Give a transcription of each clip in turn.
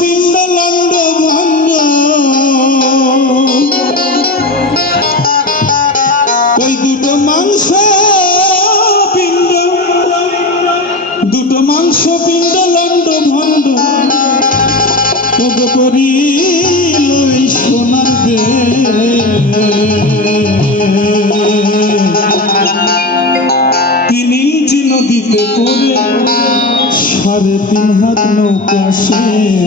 পিণ্ড লণ্ড ভণ্ড ওই দুটো মাংস পিণ্ড লণ্ড ভণ্ড করিল সোনার দে নদীতে পড়ে 3.5 হাত নৌকা শেষ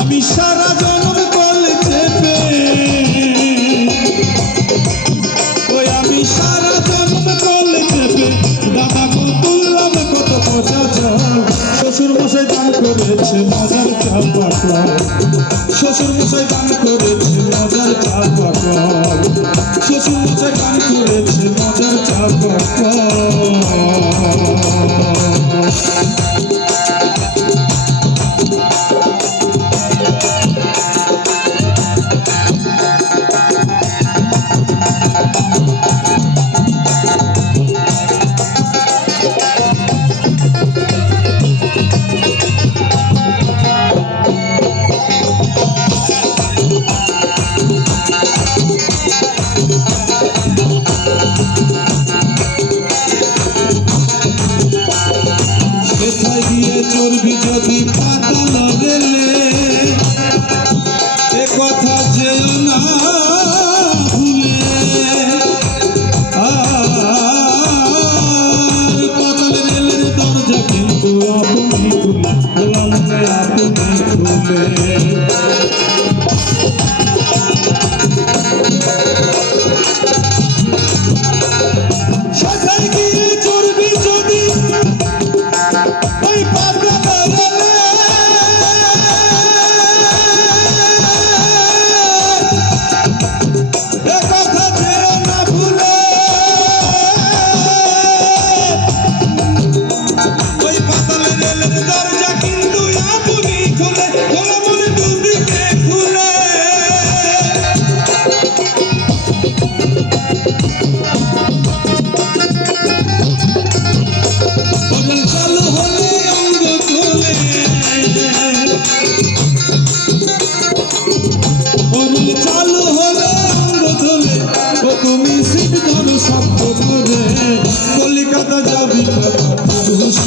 আমি সারা জন্ম বলে চেপে ওই আমি সারা জন্ম বলে চেপে দাদা তুললাম কত পচা চাল শ্বশুর মশাই দান করেছে মজার চাল পাকল শ্বশুর মশাই দান করেছে মজার চাল পাকল শ্বশুর মশাই দান করেছে মজার চাল পাকল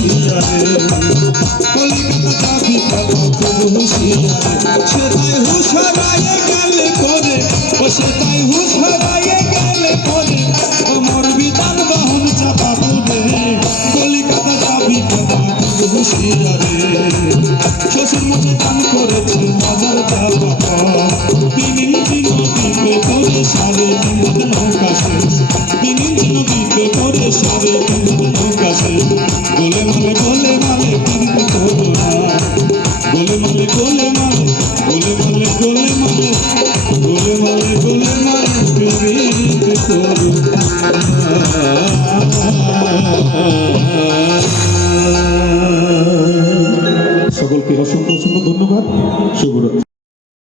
হুঁশিয়ারে কলিকাতা যাবি কত খুব হুঁশিয়ারে সেটাই হুঁশ হারায়ে গেলে পরে ও সেটাই হুঁশ হারায়ে গেলে পরে ও মরবি তার বাহন চাপা পড়ে কলিকাতা যাবি কত খুব হুঁশিয়ারে শ্বশুর মশাই দান করেছে মজার চাপা তিন ইঞ্চি নদীতে করে সাড়ে তিন হাত নৌকা শেষ তিন ইঞ্চি নদীতে করে সাড়ে তিন হাত নৌকা শেষ গোলে মালে কিন্তু করো না গোলে মালে কিন্তু করো সকলকে অসংখ্য অসংখ্য ধন্যবাদ। শুভরাত্রি।